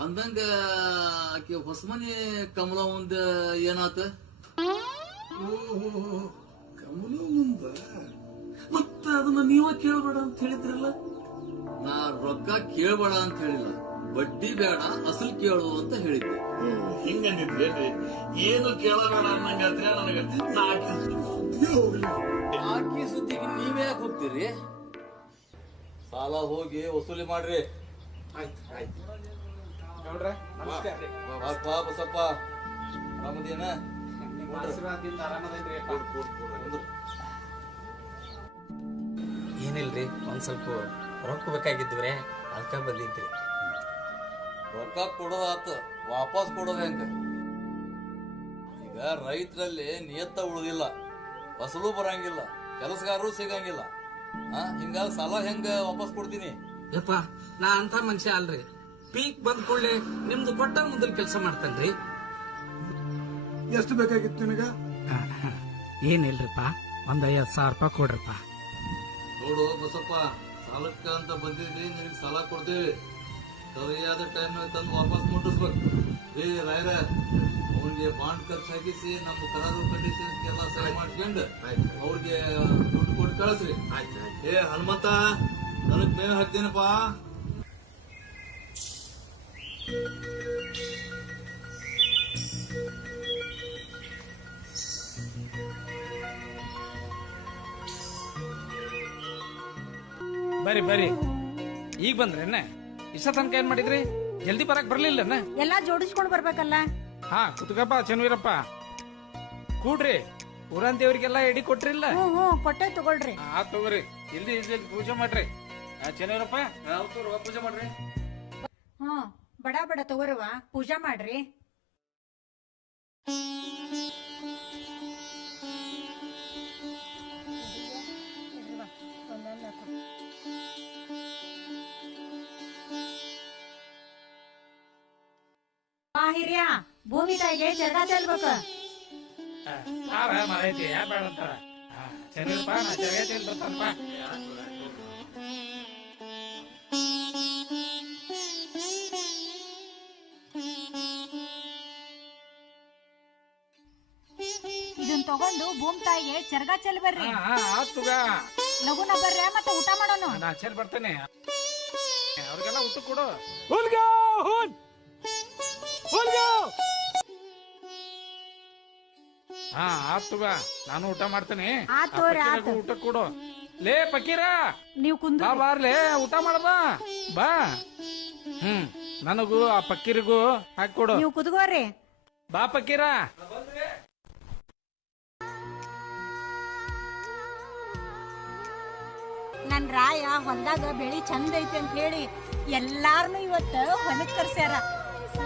ಅಂದಂಗ ಆಕೆ ಹೊಸಮನಿ ಕಮಲ ಒಂದ ಏನಾತ? ಕಮಲ ಮುಂದ ಮತ್ತ ಅದನ್ನ ನೀವ ಕೇಳಬೇಡ ಅಂತ ಹೇಳಿದ್ರಲ್ಲ? ನಾ ರೊಕ್ಕ ಕೇಳಬೇಡ ಅಂತ ಹೇಳಿಲ್ಲ. ಬಡ್ಡಿ ಬೇಡ ಅಸಲ್ ಕೇಳು ಅಂತ ಹೇಳಿದ್ದೆ. ಹಿಂಗಂದಿದ್ರೇನ್ರಿ ಏನು ಕೇಳಬೇಡ ಅನ್ನಂಗಾದ್ರೆ ನನಗೆ ನಾಲ್ಕು ಆಕಿ ಸುದ್ದಿಗೆ ನೀವೇ ಯಾಕೆ ಹೋಗ್ತೀರಿ? ಸಾಲ ಹೋಗಿ ವಸೂಲಿ ಮಾಡ್ರಿ. ಆಯ್ತು ಆಯ್ತು. ನೋಡ್ರೆ? ನಮಸ್ಕಾರ ರೀ ಸ್ವಲ್ಪ ಆರಾಮದೇನ ನಿಮ್ಮ ಆಶೀರ್ವಾದದಿಂದ ಆರಾಮದೇನ್ರಿ ಏನಿಲ್ರಿ ಒಂದ್ ಸ್ವಲ್ಪ ರೊಕ್ಕ ಬೇಕಾಗಿದ್ವಿ ಅದಕ್ಕ ಬಂದಿದ್ರಿ. ರೊಕ್ಕ ಕೊಡೋದಾತ ವಾಪಸ್ ಕೊಡೋದ ಹೆಂಗ? ಈಗ ರೈತರಲ್ಲಿ ನಿಯತ್ತ ಉಳಿದಿಲ್ಲ ಫಸಲು ಬರಂಗಿಲ್ಲ ಕೆಲಸಗಾರರು ಸಿಗಂಗಿಲ್ಲ. ಆ ಹಿಂಗಾಗಿ ಸಾಲ ಹೆಂಗ ವಾಪಸ್ ಕೊಡ್ತೀನಿ? ಯಪ್ಪ ನಾ ಅಂತ ಮನುಷ್ಯ ಅಲ್ರಿ. ಪೀಕ್ ಬಂದ್ ಕೂಡಲೇ ನಿಮ್ದು ಕೊಟ್ಟ ಮೊದಲು ಕೆಲಸ ಮಾಡ್ತಾನ್ರಿ? ಎಷ್ಟು ಬೇಕಾಗಿತ್ತು ನಿನಗ? ಏನಿಲ್ರಿಪ್ಪ ಒಂದ್ ಐವತ್ ಸಾವಿರ ರೂಪಾಯಿ ಕೊಡ್ರಪ್ಪ. ನೋಡು ಬಸಪ್ಪ ಸಾಲಕ್ಕ ಅಂತ ಬಂದಿದ್ವಿ ನಿನಗೆ ಸಾಲ ಕೊಡ್ತೀವಿ. ಸರಿಯಾದ ಟೈಮ್ ತಂದು ವಾಪಸ್ ಮುಟ್ಟಿಸ್ಬೇಕು. ಏ ರಾಯರ ಅವನಿಗೆ ಬಾಂಡ್ ಖರ್ಚು ಹಾಕಿಸಿ ನಮ್ಮ ಕರಾರು ಕಂಡೀಷನ್ಸ್ ಎಲ್ಲ ಸರಿ ಮಾಡ್ಕೊಂಡು ಅವ್ರಿಗೆ ದುಡ್ಡು ಕೊಟ್ಟು ಕಳಿಸ್ರಿ. ಏ ಹನುಮಂತ ನನಗ್ ಮೇವ್ ಹಾಕ್ತೇನಪ್ಪ. ಬರ್ರಿ ಬರಿ ಈಗ ಬಂದ್ರೇನ ಇಷ್ಟ ತನಕ ಏನ್ ಮಾಡಿದ್ರಿ? ಜಲ್ದಿ ಬರಕ್ ಬರ್ಲಿಲ್ಲನ ಎಲ್ಲಾ ಜೋಡಿಸ್ಕೊಂಡು ಬರ್ಬೇಕಲ್ಲ? ಹಾ ಕುತ್ಕಪ್ಪ ಚನ್ವೀರಪ್ಪ. ಕೂಡ್ರಿ. ಊರಂತೇವ್ರಿಗೆಲ್ಲ ಎಡಿ ಕೊಟ್ರಿಲ್ಲ? ಹ್ಮ್ ಹ್ಮ್ ಕೊಟ್ಟೆ ತಗೊಳ್ರಿ. ಆ ತಗೋರಿ. ಜಲ್ದಿ ಇಲ್ದಿ ಪೂಜೆ ಮಾಡ್ರಿ. ಆ ಚನ್ವೀರಪ್ಪ ಪೂಜೆ ಮಾಡ್ರಿ. ಹ್ಮ್. ಬಡ ಬಡ ತಗೋರವ ಪೂಜಾ ಮಾಡ್ರಿ. ಬಾ ಹಿರಿಯ, ಭೂಮಿ ತಾಯಿಗೆ ಜಗ ಚೆಲ್ಬೇಕ. ಮಾರೈತಿ ಯಾ ಬೇಡ ಅಂತಾರ ಚನ್ವೀರಪ್ಪ ನಾ ಜಗತ್ತೇನ್ ಬರ್ತಾನಪ್ಪ ತಗೊಂಡು ಭೂಮ್ ತಾಯಿಗೆ ಚರ್ಗ ಚೆಲ್ ಬರ್ರಿ. ಆತುಗ. ಲಗುನ ಬರ್ರಿ ಮತ್ತೆ ಊಟ ಮಾಡೋಣ ನಾ ಚೆಲ್ ಬರ್ತೇನೆ. ಅವ್ರಿಗೆಲ್ಲ ಊಟ ಕೊಡು. ಹಾ ಆತುಗ ನಾನು ಊಟ ಮಾಡ್ತೇನೆ. ಆತ್ ಊಟ ಕೊಡು. ಲೇ ಪಕೀರ. ನೀವು ಕುಂದ್ರ. ಬಾ ಬಾರ್ಲೆ ಊಟ ಮಾಡ ಬಾ. ಬಾ. ಹ್ಮ್ ನನಗೂ ಆ ಪಕ್ಕೀರಿಗೂ ಹಾಕಿ ಕೊಡು ನೀವ್ ಕುದ್ಗೋರಿ ಬಾ ಪಕ್ಕೀರ ನನ್ ರಾಯ ಹೊಲದಾಗ ಬೆಳಿ ಚಂದ ಐತಿ ಅಂತ ಹೇಳಿ ಎಲ್ಲಾರನು ಇವತ್ತು ಹೊಲಕ್ಕೆ ಕರ್ಸ್ಯಾರ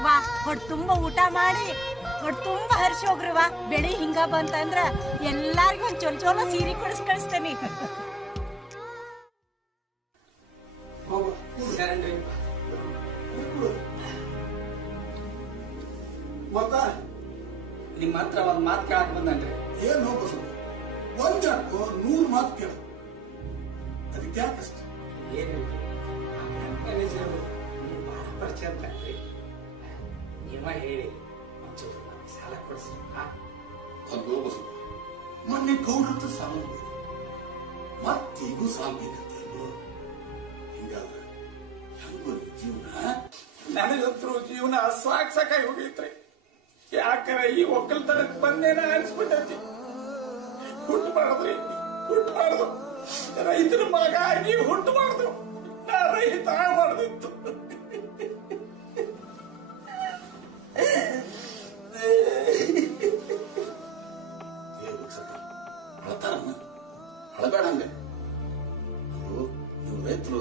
ವಾ ಹೊಟ್ಟು ತುಂಬ ಊಟ ಮಾಡಿ ಹೊಟ್ಟು ತುಂಬ ಹರ್ಷ ಹೋಗ್ರಿ ವಾ ಬೆಳಿ ಹಿಂಗ ಬಂತಂದ್ರ ಎಲ್ಲಾರಿಗೂ ಒಂದು ಚೊಲ್ ಚೊಲೋ ಸೀರೆ ಕೊಡಿಸ್ ಕಳಿಸ್ತೇನೆ. ನಿಮ್ಮ ನಿಮ್ ಹತ್ರ ಒಂದ್ ಮಾತು ಕೇಳಕ್ ಬಂದನ್ರಿ. ಏನು ಹೋಗ್ಬೋದು ಒಂದ್ ನೂರ್ ಮಾತು ಕೇಳ. ಅದಕ್ಕೆ ಏನು? ಮ್ಯಾನೇಜರ್ ಬಹಳ ಪರಿಚಯ ಅಂತ ನೀವ ಹೇಳಿ ಒಂಚೂರು ನಮ್ಗೆ ಸಾಲ ಕೊಡಿಸಿ ಬಸವ ಮೊನ್ನೆ ಗೌಡತ್ರ ಸಾಲ ಬೇಕು ಮತ್ತೀಗೂ ಸಾಲ ಬೇಕಂತೇನು ಹಿಂಗಾದ್ರೆ ಹೆಂಗೋ ಜೀವನ? ನನಗಂತರೂ ಜೀವನ ಸಾಕ್ ಸಾಕಾಗಿ ಹೋಗೈತ್ರಿ. ಯಾಕರ ಈ ಒಕ್ಕಲ್ತನಕ್ ಬಂದೇನ ಅನ್ಸ್ಬಿಟ್ಟೈತಿ. ಹುಟ್ಟು ಮಾಡಿದ್ರಿ ಹುಟ್ಟು ಮಾಡುದು ರೈತರ ಮಗ ಆಗಿ ಹುಟ್ಟಬಾರ್ದು. ನಾ ರೈತ ಮಾಡುದಿತ್ತು ಅಳಬೇಡ ಹಂಗೆ. ನೀವು ರೈತರು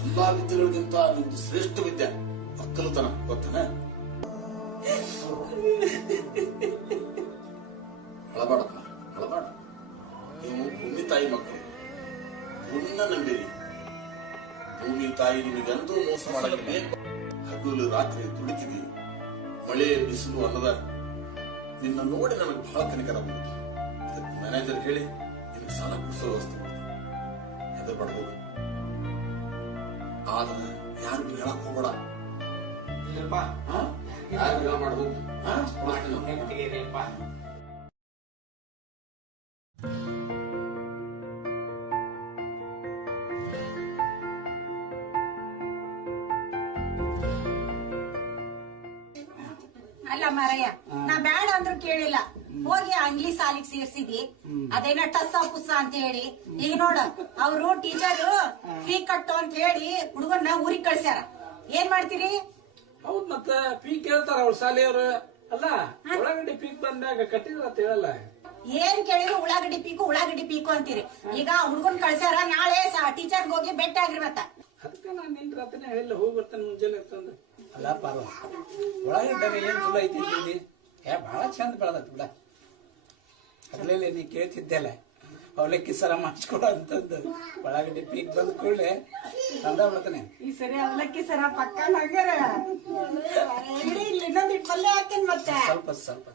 ಎಲ್ಲಾ ವಿದ್ಯೆಗಳಿಗಿಂತ ನಿಮ್ದು ಶ್ರೇಷ್ಠ ವಿದ್ಯೆ. ಒಕ್ಕಲುತನ ಗೊತ್ತನ? ಅಳಬೇಡಪ್ಪ, ಅಳಬೇಡ. ನೀವು ಭೂಮಿ ತಾಯಿ ಮಕ್ಕಳು. ಭೂಮಿನ ನಂಬಿರಿ. ಭೂಮಿ ತಾಯಿ ನಿಮಗೆಂದೂ ಮೋಸ ಮಾಡಲಿಲ್ಲ. ಹಗಲು ರಾತ್ರಿ ದುಡಿತೀವಿ ಮಳೆ ಬಿಸಿಲು ಅನ್ನದ ನಿನ್ನ ನೋಡಿ ನನಗೆ ಬಹಳ ಕನಿಕರ ಅದಕ್ಕೆ ಮ್ಯಾನೇಜರ್ ಹೇಳಿ ನಿನಗೆ ಸಾಲ ಕೊಡಿಸೋ ವ್ಯವಸ್ಥೆ ಮಾಡ್ತೀನಿ. ಹೆದರ್ ಪಡ್ಬೋದು ಆದ್ರೆ ಯಾರು ಹೇಳಕ್ ಹೋಗ್ಬೇಡ. ಯಾರು ಹಾ? ಯಾರು ಮಾಡ್ಬೋದು ಅಲ್ಲ ಮಾರಯ್ಯ ನಾ ಬ್ಯಾಡ ಅಂದ್ರು ಕೇಳಿಲ್ಲ. ಹೋಗಿ ಅಂಗ್ಲಿ ಸಾಲಿಗೆ ಸೇರ್ಸಿದಿ. ಅದೇನ ಟಸ್ಸ ಪುಸ್ಸ ಅಂತ ಹೇಳಿ. ಈಗ ನೋಡ ಅವ್ರು ಟೀಚರ್ ಫೀ ಕಟ್ಟು ಅಂತ ಹೇಳಿ ಹುಡುಗನ್ನ ಊರಿಗೆ ಕಳ್ಸ್ಯಾರ. ಏನ್ ಮಾಡ್ತೀರಿ? ಹೌದ್ ಮತ್ತ ಪೀಕ್ ಕೇಳ್ತಾರ ಅವ್ರ ಶಾಲೆಯವ್ರು. ಅಲ್ಲ ಒಳಗಡೆ ಪೀಕ್ ಬಂದಾಗ ಕಟ್ಟಿದ್ರ ಅಂತ ಹೇಳಲ್ಲ. ಏನ್ ಕೇಳಿದ್ರು ಉಳ್ಳಾಗಡ್ಡಿ ಪೀಕು ಉಳ್ಳಾಗಡ್ಡಿ ಪೀಕು ಅಂತೀರಿ. ಈಗ ಹುಡುಗನ್ ಕಳ್ಸ್ಯಾರ ನಾಳೆ ಟೀಚರ್ ಹೋಗಿ ಭೇಟಿ ಆಗ್ರಿ ಮತ್ತ. ಅದಕ್ಕೆ ನಾನು ನಿನ್ ರಾತ್ರಿ ಹೇಳಿಲ್ಲ ಹೋಗಿ ಬರ್ತೇನೆ ಮುಂಜಾನೆ ಅಂತಂದು ಅಲ್ಲ ಪಾರ್ವ ಒಳಗಿದ್ದಾಗ ಏನ್ ಚಲೋ ಐತಿ ತಿಂಡಿ ಏ ಭಾಳ ಚಂದ ಬೆಳೆದತ್ ಬಿಡ. ಅದ್ರಲ್ಲಿ ನೀ ಕೇಳ್ತಿದ್ದೆಲ್ಲ. ಅವಲಕ್ಕಿ ಸರ ಮಾಡಿಸ್ಕೊಡ ಅಂತಂದು. ಒಳಗಡೆ ಪೀಕ್ ಬಂದ ಕೂಡಲೇ ತಂದ ಬಿಡ್ತಾನೆ. ಈ ಸರಿ ಅವಲಕ್ಕಿ ಸರ ಪಕ್ಕ ಇಲ್ಲಿ ಇನ್ನೊಂದು ಪಲ್ಯ ಹಾಕ್ತೇನೆ ಮತ್ತೆ. ಸ್ವಲ್ಪ ಸ್ವಲ್ಪ.